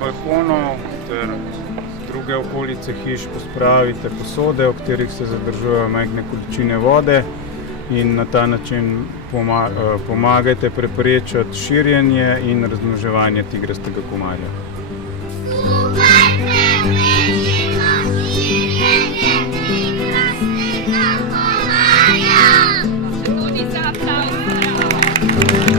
balkonov ter druge okolice hiš pospravite posode, v katerih se zadržujejo majhne količine vode in na ta način pomagajte preprečiti širjenje in razmnoževanje tigrastega komarja. Skupaj preprečimo širjenje tigrastega komarja. Tudi za aplavz.